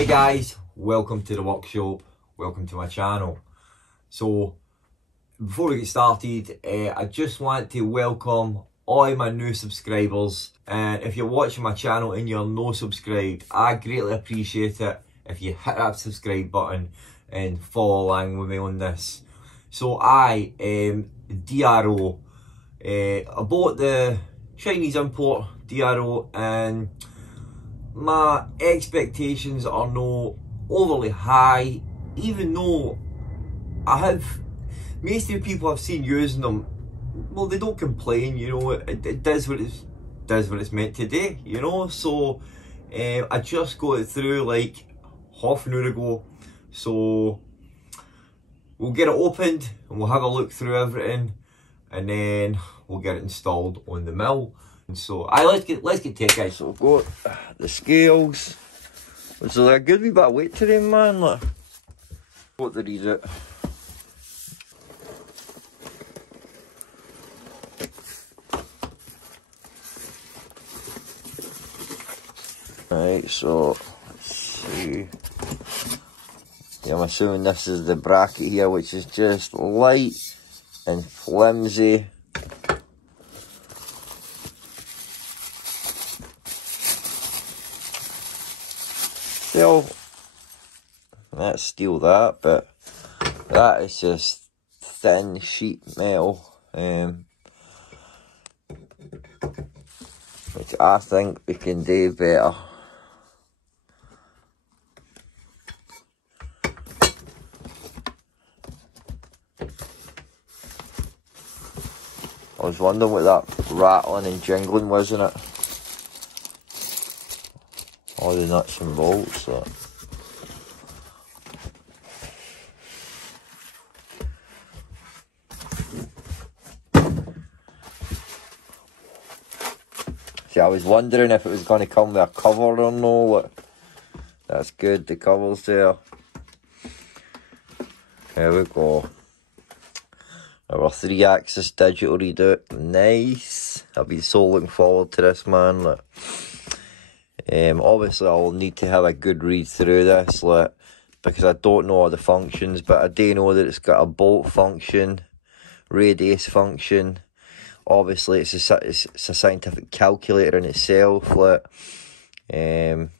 Hey guys, welcome to the workshop, welcome to my channel. So before we get started, I just want to welcome all my new subscribers, and if you're watching my channel and you're not subscribed, I greatly appreciate it if you hit that subscribe button and follow along with me on this. So I am DRO. I bought the Chinese import DRO and my expectations are not overly high, even though I have, most of the people I've seen using them, well, they don't complain, you know, it does what it's meant to do, you know. So I just got it through like half an hour ago, so we'll get it opened and we'll have a look through everything and then we'll get it installed on the mill. And so let's get to it, guys. So I've got the scales, which are a good wee bit of weight to them, man. Look, got the readout. Right, so let's see. Yeah, I'm assuming this is the bracket here, which is just light and flimsy. Still, let's steal that, but that is just thin sheet metal, which I think we can do better. I was wondering what that rattling and jingling was in it. All the nuts and bolts. So. See, I was wondering if it was going to come with a cover or no. Look, that's good, the cover's there. There we go. Our 3-axis digital readout. Nice. I've been so looking forward to this, man. Look. Obviously I'll need to have a good read through this, like, because I don't know all the functions, but I do know that it's got a bolt function, radius function. Obviously it's a scientific calculator in itself. Like, you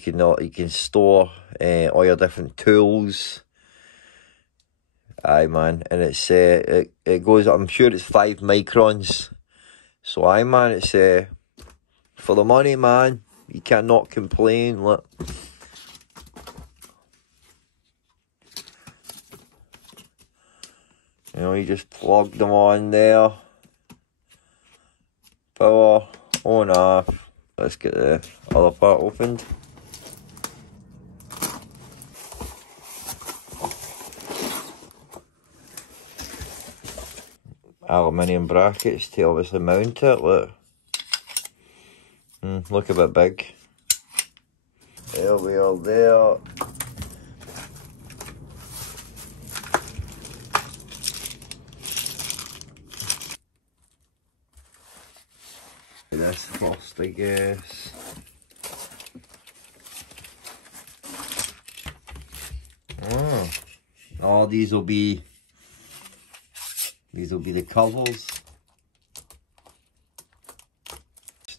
can store all your different tools. Aye, man, and it's it goes, I'm sure it's 5 microns. So aye, man, it's for the money, man. You cannot complain. Look. You know, you just plug them on there. Power on, off. Let's get the other part opened. Aluminium brackets to obviously mount it. Look. Look a bit big. There we are there. This first, I guess. Oh, these will be the covers.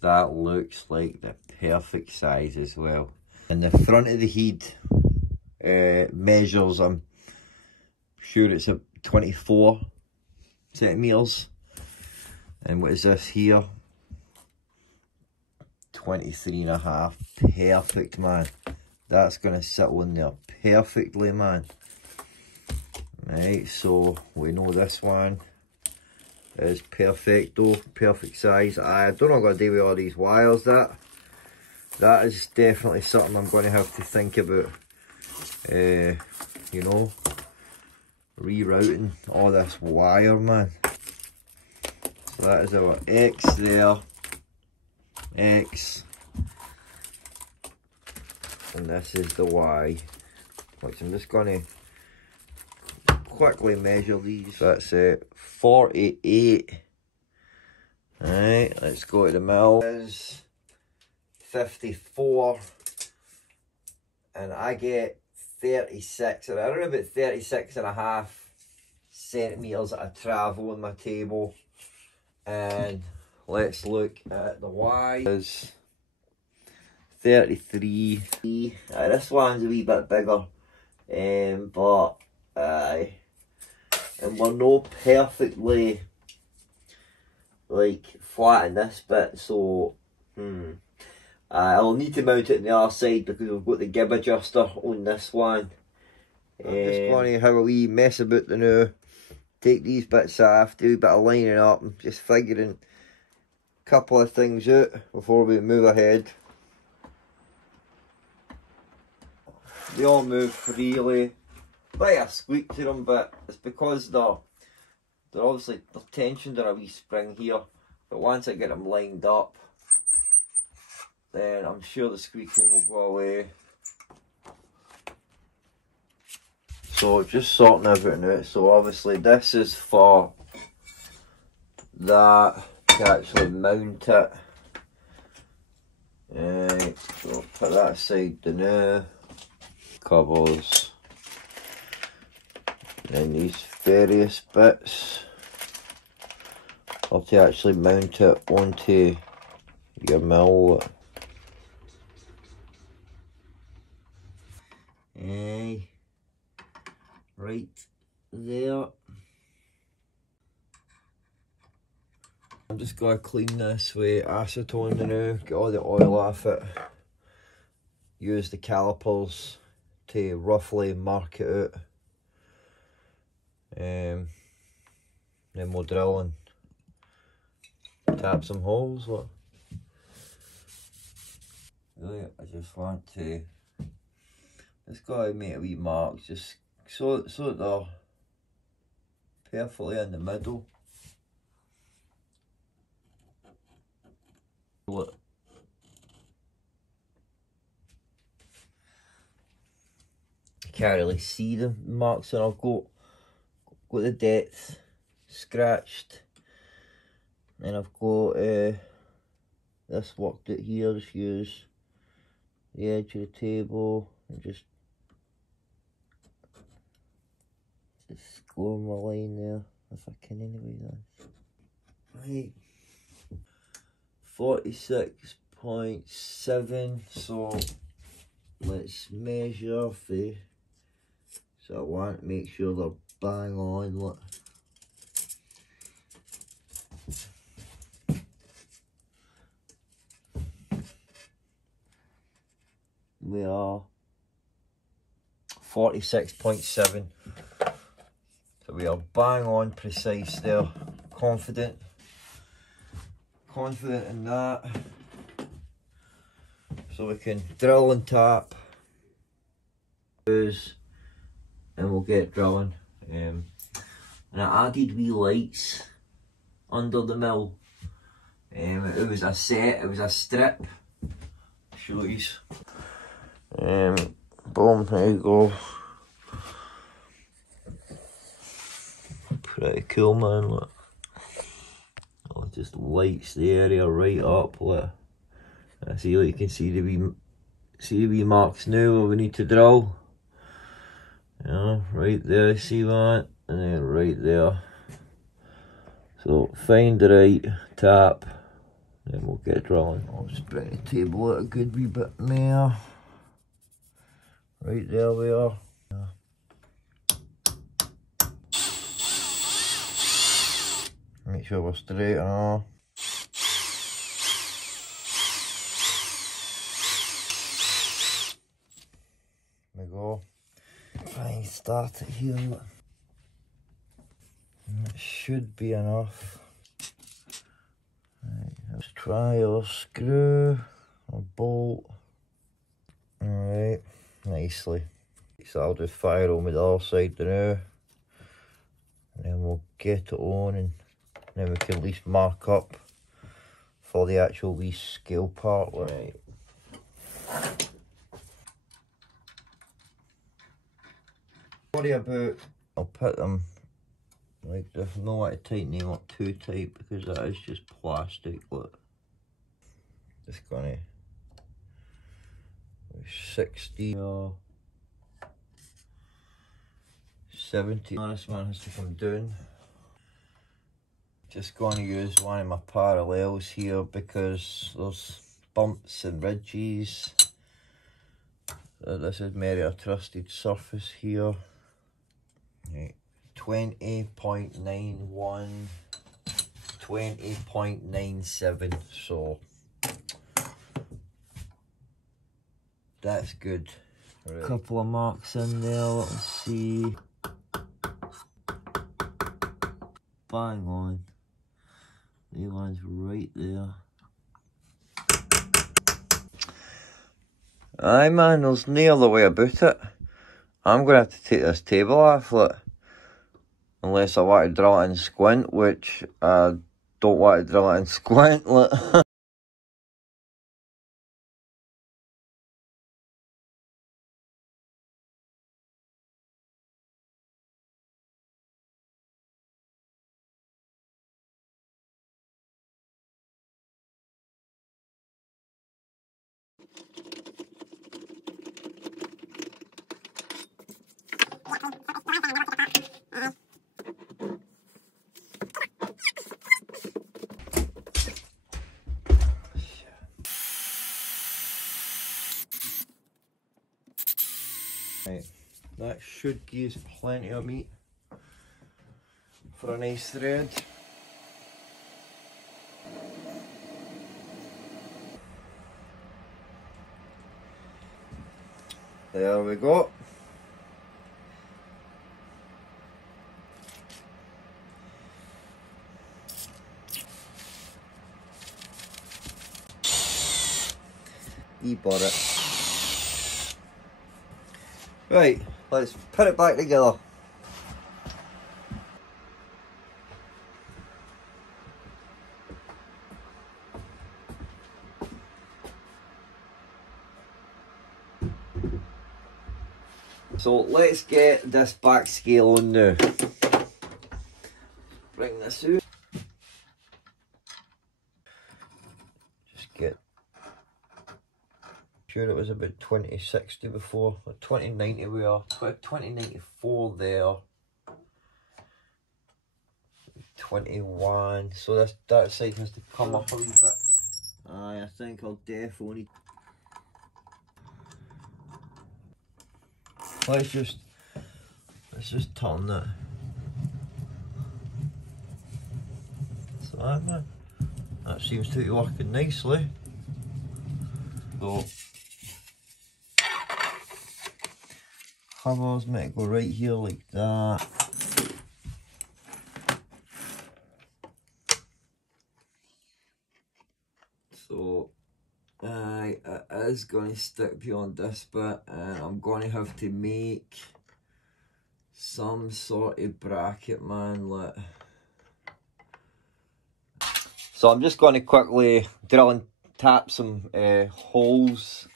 That looks like the perfect size as well. And the front of the head measures, I'm sure it's a 24 centimeters. And what is this here? 23.5. Perfect, man. That's gonna sit on there perfectly, man. Right, so we know this one is perfecto, perfect size. I don't know what I'm going to do with all these wires. That is definitely something I'm going to have to think about, you know, rerouting all this wire, man. So that is our X there, X, and this is the Y, which I'm just going to quickly measure these. That's it, 48. Alright, let's go to the mill. Is 54 and I get 36 or around about 36.5 centimeters at a travel on my table. And let's look at the Y. Is 33. This one's a wee bit bigger, but and we're not perfectly like flat in this bit, so I'll need to mount it on the other side because we've got the gib adjuster on this one. I'm just going to have a wee mess about the now. Take these bits off, do a bit of lining up, and just figuring a couple of things out before we move ahead. They all move freely. Bit of a squeak to them, but it's because they're obviously tensioned on a wee spring here. But once I get them lined up, then I'm sure the squeaking will go away. So just sorting everything out. So obviously this is for that to actually mount it. Right, so put that aside the now. Covers. And these various bits. Have to actually mount it onto your mill. Right there. I'm just going to clean this with acetone now, get all the oil off it. Use the calipers to roughly mark it out. Then we'll drill and tap some holes. Really, I just want to just got to make a wee mark just so that they're perfectly in the middle. Look. I can't really see the marks, and I've got the depth scratched, and I've got this worked out here. Just use the edge of the table and just score my line there if I can anyway. Right, 46.7. So let's measure the. So I want to make sure they're bang on. Look. We are 46.7. So we are bang on precise there. Confident in that. So we can drill and tap. And we'll get drilling. And I added wee lights under the mill. It was a set, it was a strip. Show you. Boom, there you go. Pretty cool, man. Look. Oh, it just lights the area right up. Look. I see, like, you can see the wee marks now where we need to drill. Yeah, right there, see that? And then right there. So find the right tap, then we'll get drilling. I'll just bring the table out a good wee bit more. Right there we are. Make sure we're straight and all. There we go. Try and start it here. And it should be enough. Right, let's try our screw or bolt. Alright, nicely. So I'll just fire on with the other side now. And then we'll get it on, and then we can at least mark up for the actual wee scale part. Right. Sorry about, I'll put them like this. I don't want to tighten them up too tight because that is just plastic. Look, just gonna, we 60 or 70. Oh, this one has to come down. Just going to use one of my parallels here because there's bumps and ridges. This is very a trusted surface here. Right. 20.91, 20.97, so that's good. Right. Couple of marks in there, let's see. Bang on. The line's right there. Aye man, there's no other way about it. I'm going to have to take this table off, look. Unless I want to drill it in squint, which I don't want to drill it in squint, look. Right, that should give us plenty of meat for a nice thread. There we go. You bought it. Right, let's put it back together. So let's get this back scale on now. Bring this out. Just get sure it was about 2060 before, or 2090 we are, 2094 there. 21, so that side has to come up a wee bit. I think I'll definitely. Let's just turn that. So that seems to be working nicely. So covers might go right here like that. So it is going to stick beyond this bit, and I'm going to have to make some sort of bracket, man. Look. So I'm just going to quickly drill and tap some holes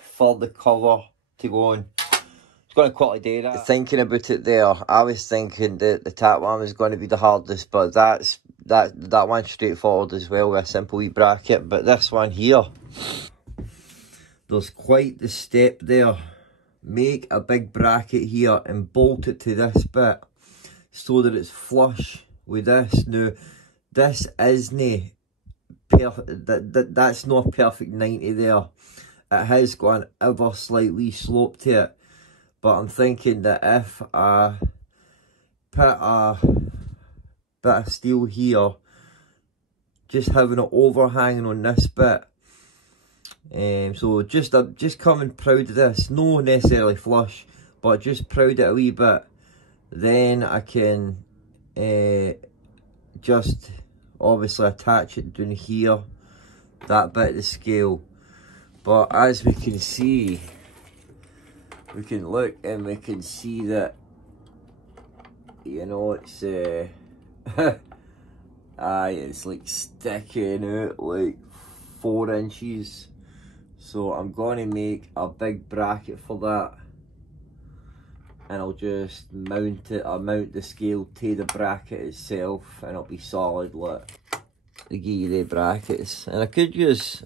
for the cover to go on. It's going to quickly do that. Thinking about it there, I was thinking that the tap one was going to be the hardest, but that one's straightforward as well with a simple wee bracket. But this one here, there's quite the step there. Make a big bracket here and bolt it to this bit so that it's flush with this. Now, this isn't that's not a perfect 90 there. It has got an ever slightly slope to it. But I'm thinking that if I put a bit of steel here, just having it overhanging on this bit, so just coming proud of this, no necessarily flush, but just proud it a wee bit, then I can just obviously attach it down here, that bit of the scale. But as we can see, we can look and we can see that, you know, it's it's like sticking out like 4 inches. So I'm going to make a big bracket for that, and I'll just mount it. I'll mount the scale to the bracket itself, and it'll be solid. Look, to give you the brackets, and I could use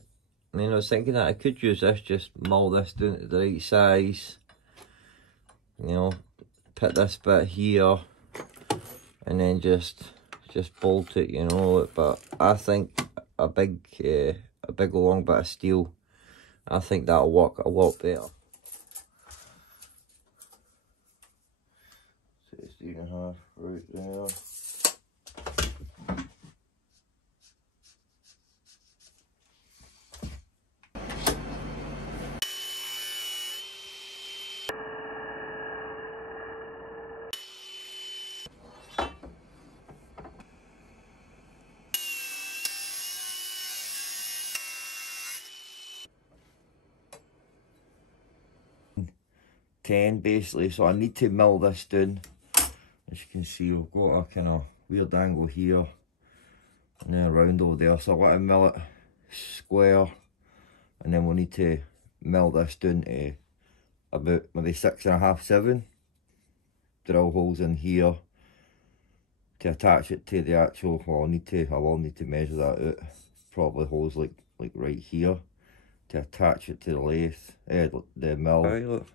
And then I was thinking that I could use this, just mull this down to the right size. You know, put this bit here, and then just bolt it, you know. But I think a big long bit of steel, I think that'll work a lot better. 16.5 right there. Basically, so I need to mill this down. As you can see, we've got a kind of weird angle here and then around over there, so I want to mill it square, and then we'll need to mill this down to about maybe 6.5, 7. Drill holes in here to attach it to the actual, well, I will need to measure that out. Probably holes like right here to attach it to the lathe, the mill. Right, look.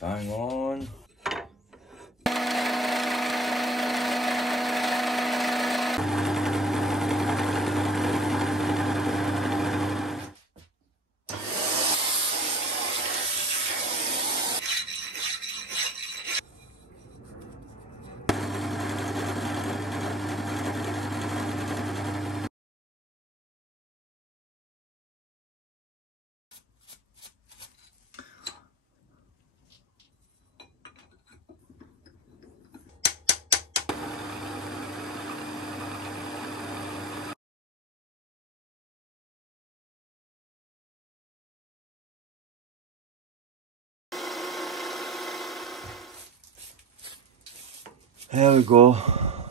Bang on. There we go.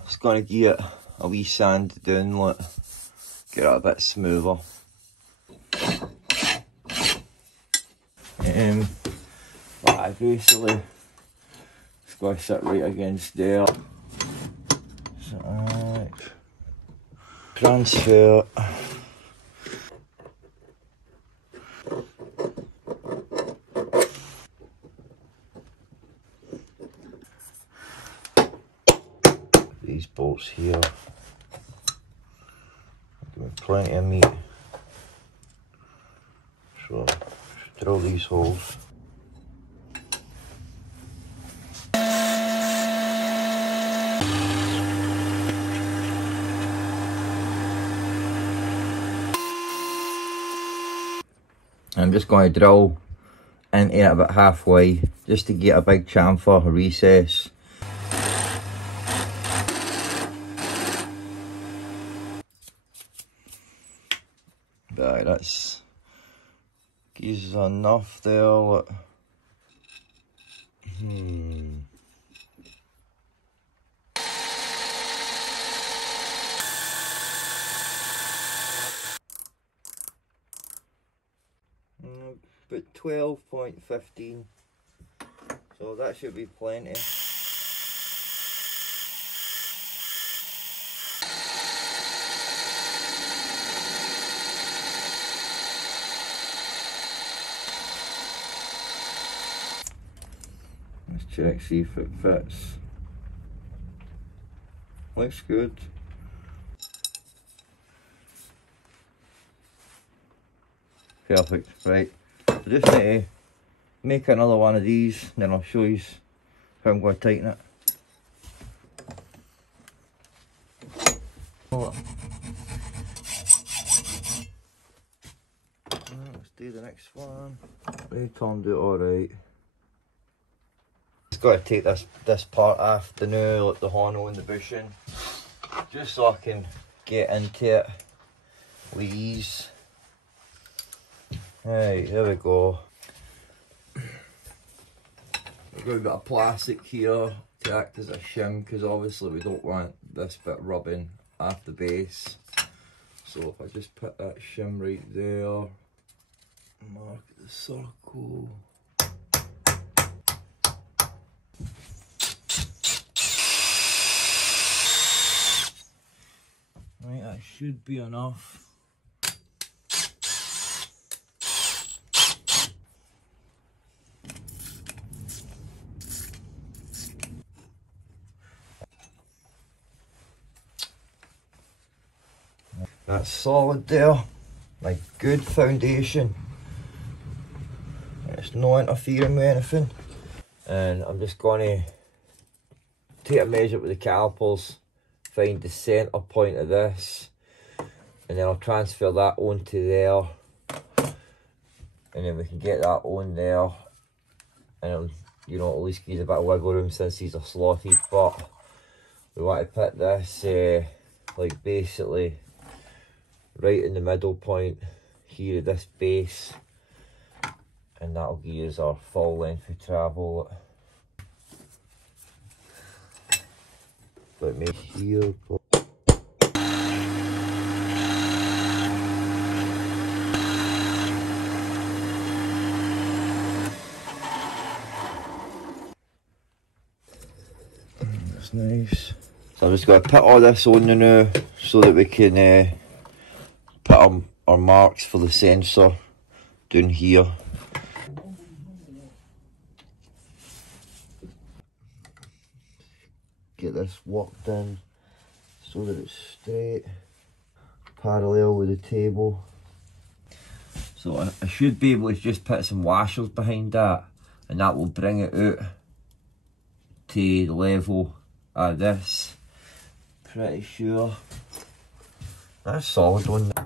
Just gonna give it a wee sand down, look, get it a bit smoother. But I basically just gotta sit right against there. So, alright. Transfer. These bolts here. Give me plenty of meat. So drill these holes. I'm just going to drill into it about halfway just to get a big chamfer recess. Right, that's gives enough there. Look. About 12.15, so that should be plenty. Let's check, see if it fits. Looks good. Perfect, right. I just need to make another one of these, and then I'll show you how I'm going to tighten it. Let's do the next one. They turned it alright. Just got to take this part off the new, like the horno and the bushing, just so I can get into it with ease. Right, there we go. We've got a bit of plastic here to act as a shim, because obviously we don't want this bit rubbing off the base. So if I just put that shim right there, mark the circle. Right, that should be enough. That's solid there, like good foundation. It's not interfering with anything. And I'm just going to take a measure with the calipers, find the centre point of this, and then I'll transfer that onto there, and then we can get that on there, and it'll, you know, at least gives a bit of wiggle room since these are slotted. But we want to put this like basically right in the middle point here at this base, and that'll give us our full length of travel. Let me here. That's nice. So I'm just going to put all this on now so that we can put our marks for the sensor down here. Get this worked in so that it's straight, parallel with the table. So I should be able to just put some washers behind that, and that will bring it out to the level of this. Pretty sure. That's a solid one. There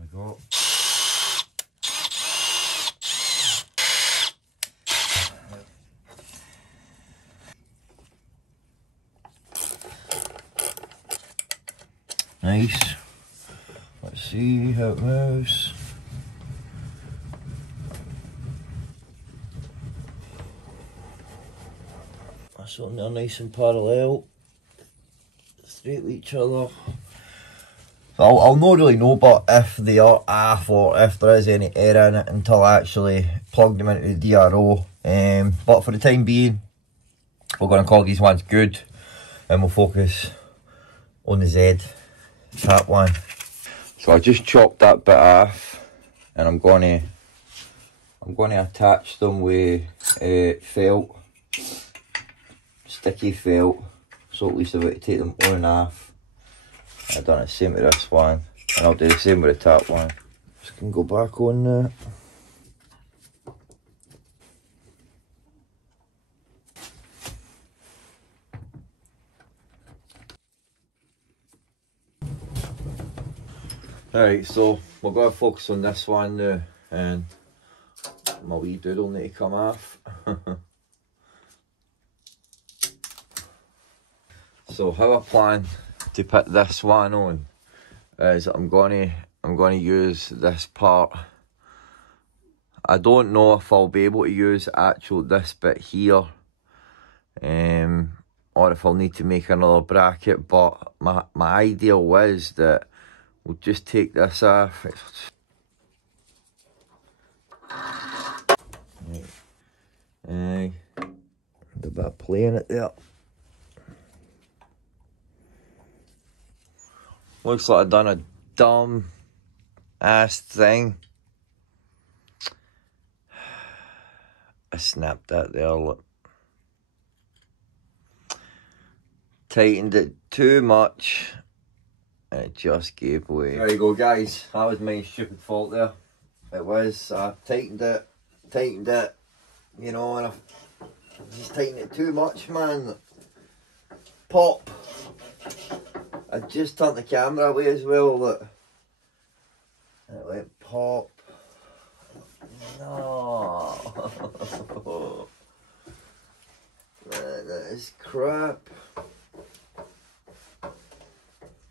we go. Nice. Let's see how it moves. That's on there nice and parallel, straight with each other. I'll not really know but if they are off or if there is any error in it until I actually plug them into the DRO. But for the time being, we're going to call these ones good, and we'll focus on the Z tap one. So I just chopped that bit off, and I'm going to attach them with felt, sticky felt, so at least I've got to take them on and off. I've done the same with this one, and I'll do the same with the tap one. Just can go back on that. Alright, so we're going to focus on this one now, and my wee doodle need to come off. So how I plan to put this one on is I'm going to use this part. I don't know if I'll be able to use this bit here, or if I'll need to make another bracket, but my idea was that we'll just take this off. Right. A bit of play in it there. Looks like I've done a dumb ass thing. I snapped that there, look. Tightened it too much, and it just gave way. There you go, guys. That was my stupid fault there. It was. I tightened it, you know, and I just tightened it too much, man. Pop. I just turned the camera away as well, look. It went pop. No. Man, that is crap.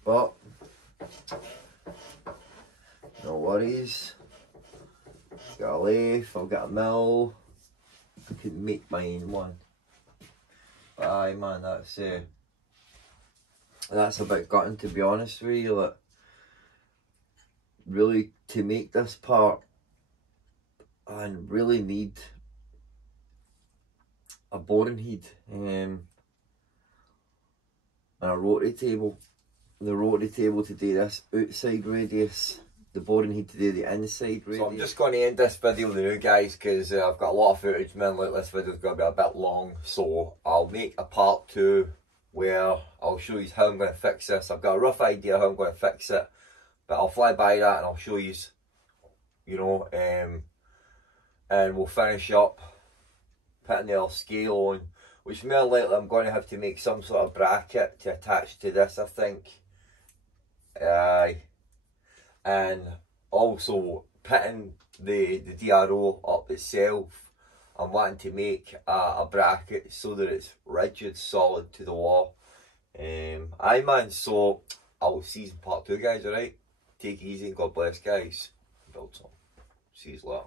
But no worries. Got a lathe, I've got a mill. I could make my own one. But aye, man, that's a bit gutting, to be honest with you. Like, really, to make this part, I really need a boring head and a rotary table. The rotary table to do this outside radius, the boring head to do the inside radius. So I'm just going to end this video now, guys, because I've got a lot of footage, man. Like, this video's going to be a bit long, so I'll make a part 2 where I'll show you how I'm going to fix this. I've got a rough idea how I'm going to fix it, but I'll fly by that and I'll show you, you know, and we'll finish up putting the scale on, which more likely I'm going to have to make some sort of bracket to attach to this, I think. And also putting the DRO up itself, I'm wanting to make a bracket so that it's rigid, solid to the wall. Aye man, so I'll see you in part 2, guys, alright? Take it easy and God bless, guys. Build some. See you later.